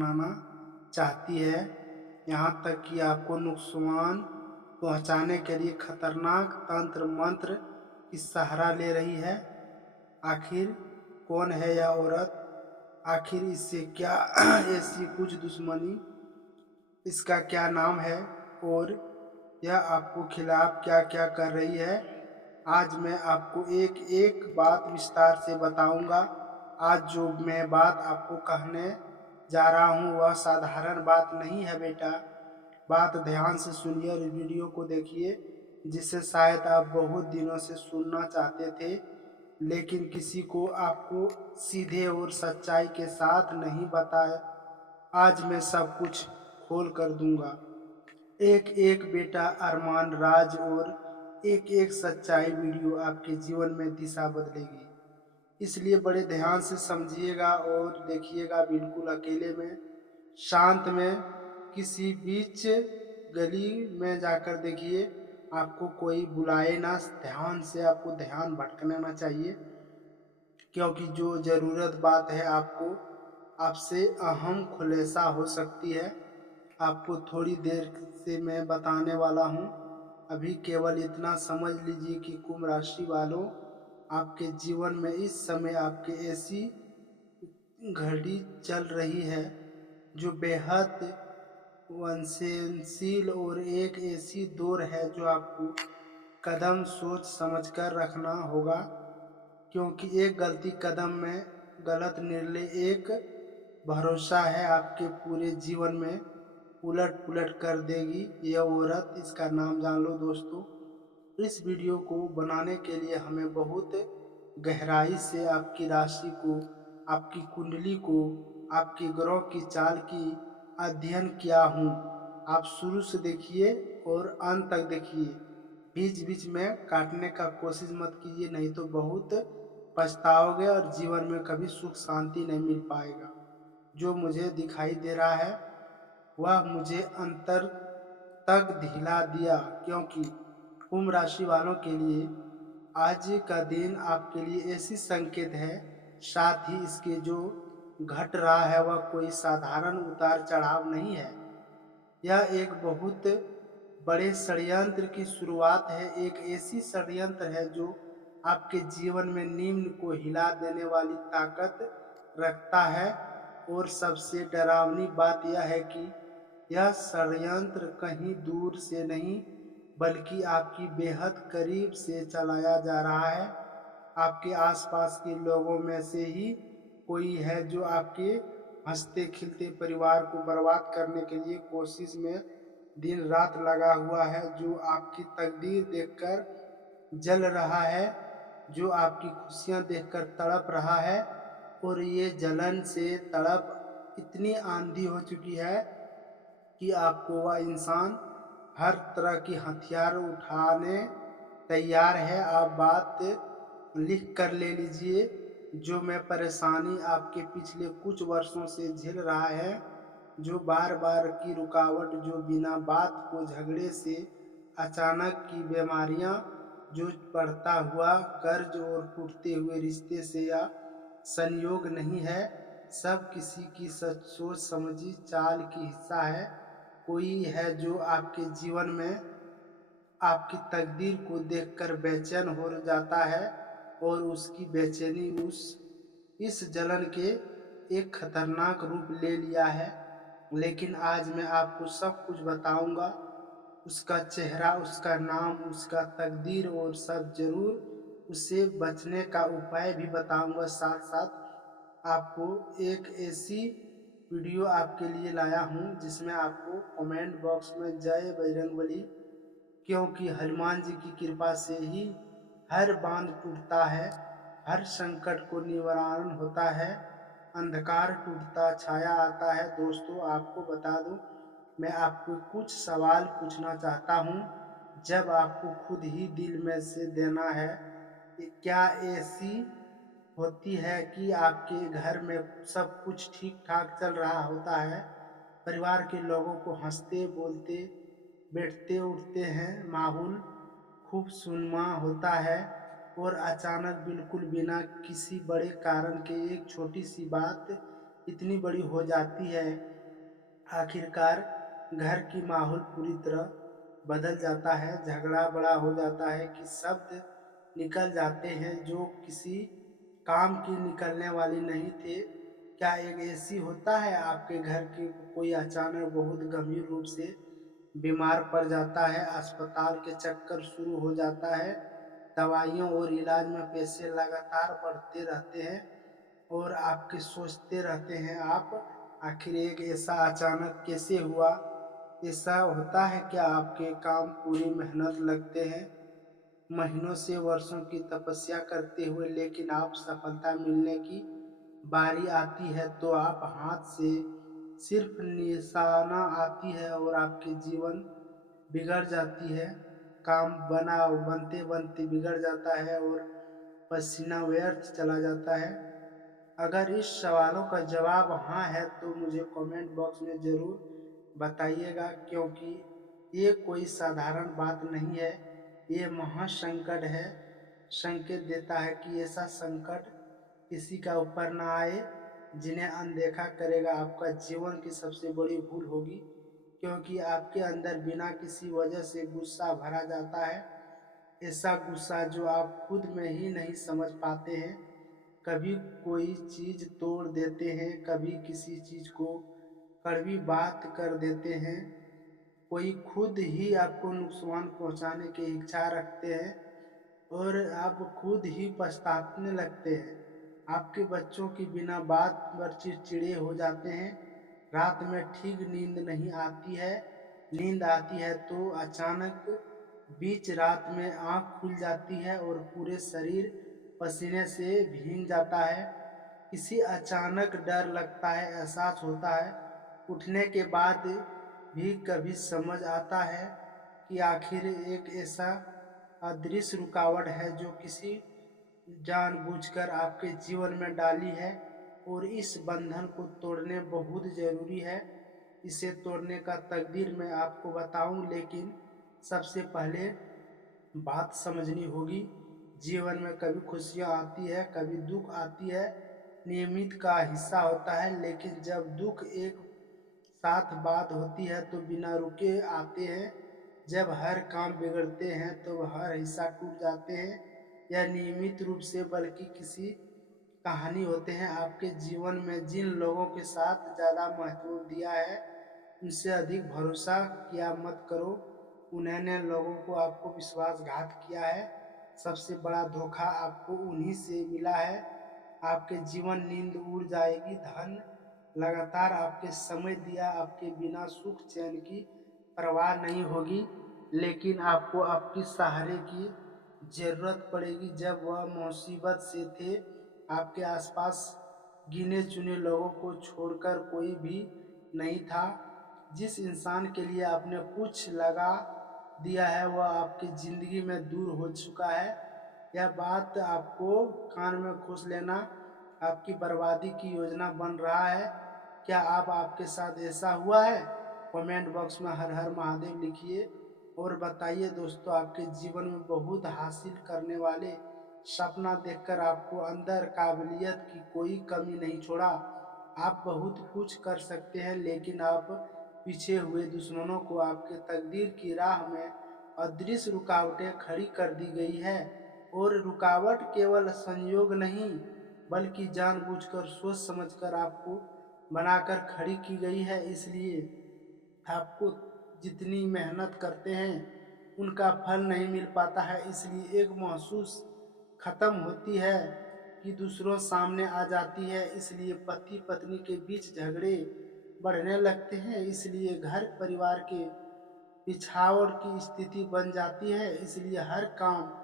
बनाना चाहती है, यहाँ तक कि आपको नुकसान पहुँचाने के लिए खतरनाक तंत्र मंत्र की सहारा ले रही है। आखिर कौन है यह औरत? आखिर इससे क्या ऐसी कुछ दुश्मनी? इसका क्या नाम है और यह आपको खिलाफ क्या क्या कर रही है? आज मैं आपको एक एक बात विस्तार से बताऊंगा। आज जो मैं बात आपको कहने जा रहा हूँ वह साधारण बात नहीं है बेटा। बात ध्यान से सुनिए और वीडियो को देखिए, जिसे शायद आप बहुत दिनों से सुनना चाहते थे, लेकिन किसी को आपको सीधे और सच्चाई के साथ नहीं बताया। आज मैं सब कुछ खोल कर दूंगा। एक एक बेटा, अरमान, राज और एक एक सच्चाई वीडियो आपके जीवन में दिशा बदलेगी। इसलिए बड़े ध्यान से समझिएगा और देखिएगा, बिल्कुल अकेले में, शांत में, किसी बीच गली में जाकर देखिए। आपको कोई बुलाए ना, ध्यान से, आपको ध्यान भटकना ना चाहिए, क्योंकि जो ज़रूरत बात है आपको आपसे अहम खुलासा हो सकती है। आपको थोड़ी देर से मैं बताने वाला हूँ। अभी केवल इतना समझ लीजिए कि कुंभ राशि वालों, आपके जीवन में इस समय आपके ऐसी घड़ी चल रही है जो बेहद संवेदनशील, और एक ऐसी दौर है जो आपको कदम सोच समझकर रखना होगा, क्योंकि एक गलती कदम में गलत निर्णय एक भरोसा है आपके पूरे जीवन में उलट पुलट कर देगी। यह औरत, इसका नाम जान लो दोस्तों। इस वीडियो को बनाने के लिए हमें बहुत गहराई से आपकी राशि को, आपकी कुंडली को, आपके ग्रह की चाल की अध्ययन किया हूँ। आप शुरू से देखिए और अंत तक देखिए, बीच बीच में काटने का कोशिश मत कीजिए, नहीं तो बहुत पछताओगे और जीवन में कभी सुख शांति नहीं मिल पाएगा। जो मुझे दिखाई दे रहा है वह मुझे अंतर तक ढिला दिया, क्योंकि कुंभ राशि वालों के लिए आज का दिन आपके लिए ऐसी संकेत है। साथ ही इसके जो घट रहा है वह कोई साधारण उतार चढ़ाव नहीं है। यह एक बहुत बड़े षड्यंत्र की शुरुआत है। एक ऐसी षड्यंत्र है जो आपके जीवन में निम्न को हिला देने वाली ताकत रखता है। और सबसे डरावनी बात यह है कि यह षड्यंत्र कहीं दूर से नहीं, बल्कि आपकी बेहद करीब से चलाया जा रहा है। आपके आसपास के लोगों में से ही कोई है जो आपके हंसते खिलते परिवार को बर्बाद करने के लिए कोशिश में दिन रात लगा हुआ है, जो आपकी तकदीर देखकर जल रहा है, जो आपकी खुशियां देखकर तड़प रहा है। और ये जलन से तड़प इतनी आंधी हो चुकी है कि आपको वह इंसान हर तरह की हथियार उठाने तैयार है। आप बात लिख कर ले लीजिए। जो मैं परेशानी आपके पिछले कुछ वर्षों से झेल रहा है, जो बार बार की रुकावट, जो बिना बात को झगड़े से, अचानक की बीमारियां, जो बढ़ता हुआ कर्ज और टूटते हुए रिश्ते से या संयोग नहीं है, सब किसी की सच सोच समझी चाल की हिस्सा है। कोई है जो आपके जीवन में आपकी तकदीर को देखकर बेचैन हो जाता है, और उसकी बेचैनी इस जलन के एक खतरनाक रूप ले लिया है। लेकिन आज मैं आपको सब कुछ बताऊंगा, उसका चेहरा, उसका नाम, उसका तकदीर, और सब जरूर उससे बचने का उपाय भी बताऊंगा। साथ साथ आपको एक ऐसी वीडियो आपके लिए लाया हूँ जिसमें आपको कमेंट बॉक्स में जय बजरंगबली, क्योंकि हनुमान जी की कृपा से ही हर बांध टूटता है, हर संकट को निवारण होता है, अंधकार टूटता, छाया आता है। दोस्तों आपको बता दूं, मैं आपको कुछ सवाल पूछना चाहता हूं, जब आपको खुद ही दिल में से देना है। क्या ऐसी होती है कि आपके घर में सब कुछ ठीक ठाक चल रहा होता है, परिवार के लोगों को हंसते बोलते बैठते उठते हैं, माहौल खूब सुनमा होता है, और अचानक बिल्कुल बिना किसी बड़े कारण के एक छोटी सी बात इतनी बड़ी हो जाती है आखिरकार घर की माहौल पूरी तरह बदल जाता है, झगड़ा बड़ा हो जाता है कि शब्द निकल जाते हैं जो किसी काम की निकलने वाली नहीं थे। क्या एक ऐसी होता है आपके घर के कोई अचानक बहुत गंभीर रूप से बीमार पड़ जाता है, अस्पताल के चक्कर शुरू हो जाता है, दवाइयों और इलाज में पैसे लगातार बढ़ते रहते हैं और आपके सोचते रहते हैं आप आखिर एक ऐसा अचानक कैसे हुआ। ऐसा होता है क्या आपके काम पूरी मेहनत लगते हैं, महीनों से वर्षों की तपस्या करते हुए, लेकिन आप सफलता मिलने की बारी आती है तो आप हाथ से सिर्फ निशाना आती है और आपके जीवन बिगड़ जाती है, काम बना बनते बनते बिगड़ जाता है और पसीना व्यर्थ चला जाता है। अगर इस सवालों का जवाब हाँ है तो मुझे कमेंट बॉक्स में ज़रूर बताइएगा, क्योंकि ये कोई साधारण बात नहीं है, ये महासंकट है। संकेत देता है कि ऐसा संकट किसी का ऊपर ना आए जिन्हें अनदेखा करेगा आपका जीवन की सबसे बड़ी भूल होगी, क्योंकि आपके अंदर बिना किसी वजह से गुस्सा भरा जाता है, ऐसा गुस्सा जो आप खुद में ही नहीं समझ पाते हैं। कभी कोई चीज़ तोड़ देते हैं, कभी किसी चीज़ को कड़वी बात कर देते हैं, कोई खुद ही आपको नुकसान पहुंचाने की इच्छा रखते हैं और आप खुद ही पछताने लगते हैं। आपके बच्चों की बिना बात पर चिड़चिड़े हो जाते हैं, रात में ठीक नींद नहीं आती है, नींद आती है तो अचानक बीच रात में आँख खुल जाती है और पूरे शरीर पसीने से भीग जाता है। किसी अचानक डर लगता है, एहसास होता है, उठने के बाद भी कभी समझ आता है कि आखिर एक ऐसा अदृश्य रुकावट है जो किसी जानबूझकर आपके जीवन में डाली है और इस बंधन को तोड़ने बहुत ज़रूरी है। इसे तोड़ने का तकदीर मैं आपको बताऊं, लेकिन सबसे पहले बात समझनी होगी। जीवन में कभी खुशियाँ आती है, कभी दुख आती है, नियमित का हिस्सा होता है, लेकिन जब दुख एक साथ बात होती है तो बिना रुके आते हैं। जब हर काम बिगड़ते हैं तो हर हिस्सा टूट जाते हैं। यह नियमित रूप से बल्कि किसी कहानी होते हैं। आपके जीवन में जिन लोगों के साथ ज़्यादा महत्व दिया है उनसे अधिक भरोसा किया मत करो। उन्होंने लोगों को आपको विश्वासघात किया है, सबसे बड़ा धोखा आपको उन्हीं से मिला है। आपके जीवन नींद उड़ जाएगी, धन लगातार आपके समय दिया आपके बिना सुख चैन की परवाह नहीं होगी, लेकिन आपको आपकी सहारे की ज़रूरत पड़ेगी। जब वह मुसीबत से थे आपके आसपास गिने चुने लोगों को छोड़कर कोई भी नहीं था। जिस इंसान के लिए आपने कुछ लगा दिया है वह आपकी ज़िंदगी में दूर हो चुका है। यह बात आपको कान में घुस लेना आपकी बर्बादी की योजना बन रहा है। क्या आपके साथ ऐसा हुआ है? कमेंट बॉक्स में हर हर महादेव लिखिए और बताइए दोस्तों, आपके जीवन में बहुत हासिल करने वाले सपना देखकर आपको अंदर काबिलियत की कोई कमी नहीं छोड़ा। आप बहुत कुछ कर सकते हैं, लेकिन आप पीछे हुए दुश्मनों को आपके तकदीर की राह में अदृश्य रुकावटें खड़ी कर दी गई है। और रुकावट केवल संयोग नहीं बल्कि जानबूझकर सोच समझकर आपको बनाकर खड़ी की गई है। इसलिए आपको जितनी मेहनत करते हैं उनका फल नहीं मिल पाता है, इसलिए एक महसूस खत्म होती है कि दूसरों सामने आ जाती है। इसलिए पति पत्नी के बीच झगड़े बढ़ने लगते हैं, इसलिए घर परिवार के पिछाड़ की स्थिति बन जाती है, इसलिए हर काम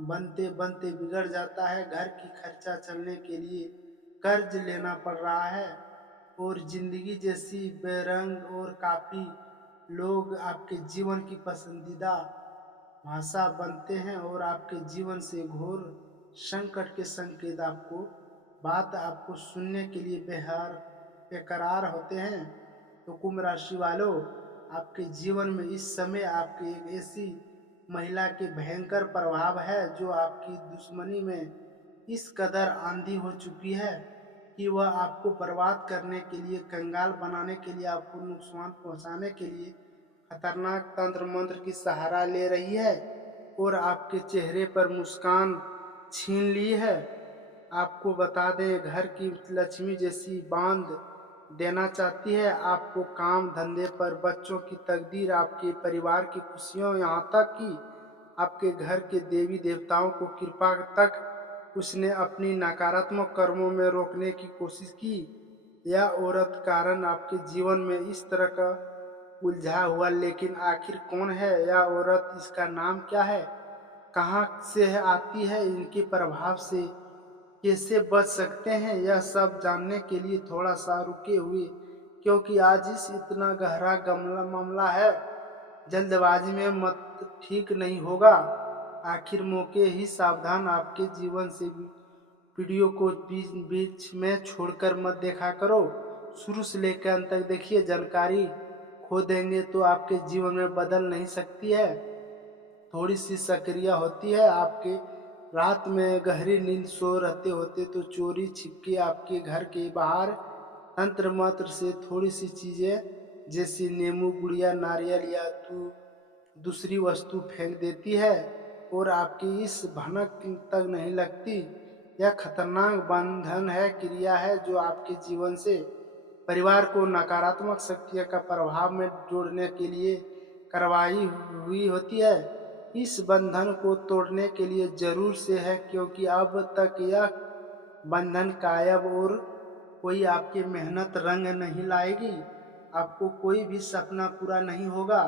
बनते बनते बिगड़ जाता है। घर की खर्चा चलने के लिए कर्ज लेना पड़ रहा है और जिंदगी जैसी बेरंग और काफ़ी लोग आपके जीवन की पसंदीदा भाषा बनते हैं और आपके जीवन से घोर संकट के संकेत आपको सुनने के लिए बेकरार होते हैं। तो कुंभ राशि वालों, आपके जीवन में इस समय आपकी एक ऐसी महिला के भयंकर प्रभाव है जो आपकी दुश्मनी में इस कदर आंधी हो चुकी है कि वह आपको बर्बाद करने के लिए, कंगाल बनाने के लिए, आपको नुकसान पहुंचाने के लिए खतरनाक तंत्र मंत्र की सहारा ले रही है और आपके चेहरे पर मुस्कान छीन ली है। आपको बता दें, घर की लक्ष्मी जैसी बांध देना चाहती है। आपको काम धंधे पर, बच्चों की तकदीर, आपके परिवार की खुशियों, यहाँ तक कि आपके घर के देवी देवताओं को कृपा तक उसने अपनी नकारात्मक कर्मों में रोकने की कोशिश की। यह औरत कारण आपके जीवन में इस तरह का उलझा हुआ, लेकिन आखिर कौन है यह औरत? इसका नाम क्या है? कहाँ से आती है? इनके प्रभाव से कैसे बच सकते हैं? यह सब जानने के लिए थोड़ा सा रुके हुए, क्योंकि आज इस इतना गहरा गमला मामला है, जल्दबाजी में मत ठीक नहीं होगा। आखिर मौके ही सावधान, आपके जीवन से भी वीडियो को बीच बीच में छोड़कर मत देखा करो। शुरू से लेकर अंत तक देखिए। जानकारी खो देंगे तो आपके जीवन में बदल नहीं सकती है। थोड़ी सी सक्रिय होती है आपके। रात में गहरी नींद सो रहते होते तो चोरी छिपके आपके घर के बाहर तंत्र मंत्र से थोड़ी सी चीजें जैसे नींबू, गुड़िया, नारियल या दूसरी वस्तु फेंक देती है और आपकी इस भनक तक नहीं लगती। यह खतरनाक बंधन है, क्रिया है जो आपके जीवन से परिवार को नकारात्मक शक्तियों का प्रभाव में जोड़ने के लिए करवाई हुई होती है। इस बंधन को तोड़ने के लिए जरूर से है, क्योंकि अब तक यह बंधन कायब और कोई आपकी मेहनत रंग नहीं लाएगी। आपको कोई भी सपना पूरा नहीं होगा।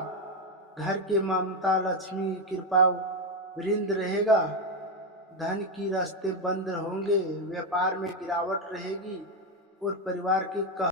घर के ममता, लक्ष्मी, कृपा वृंद रहेगा। धन की रास्ते बंद होंगे, व्यापार में गिरावट रहेगी और परिवार के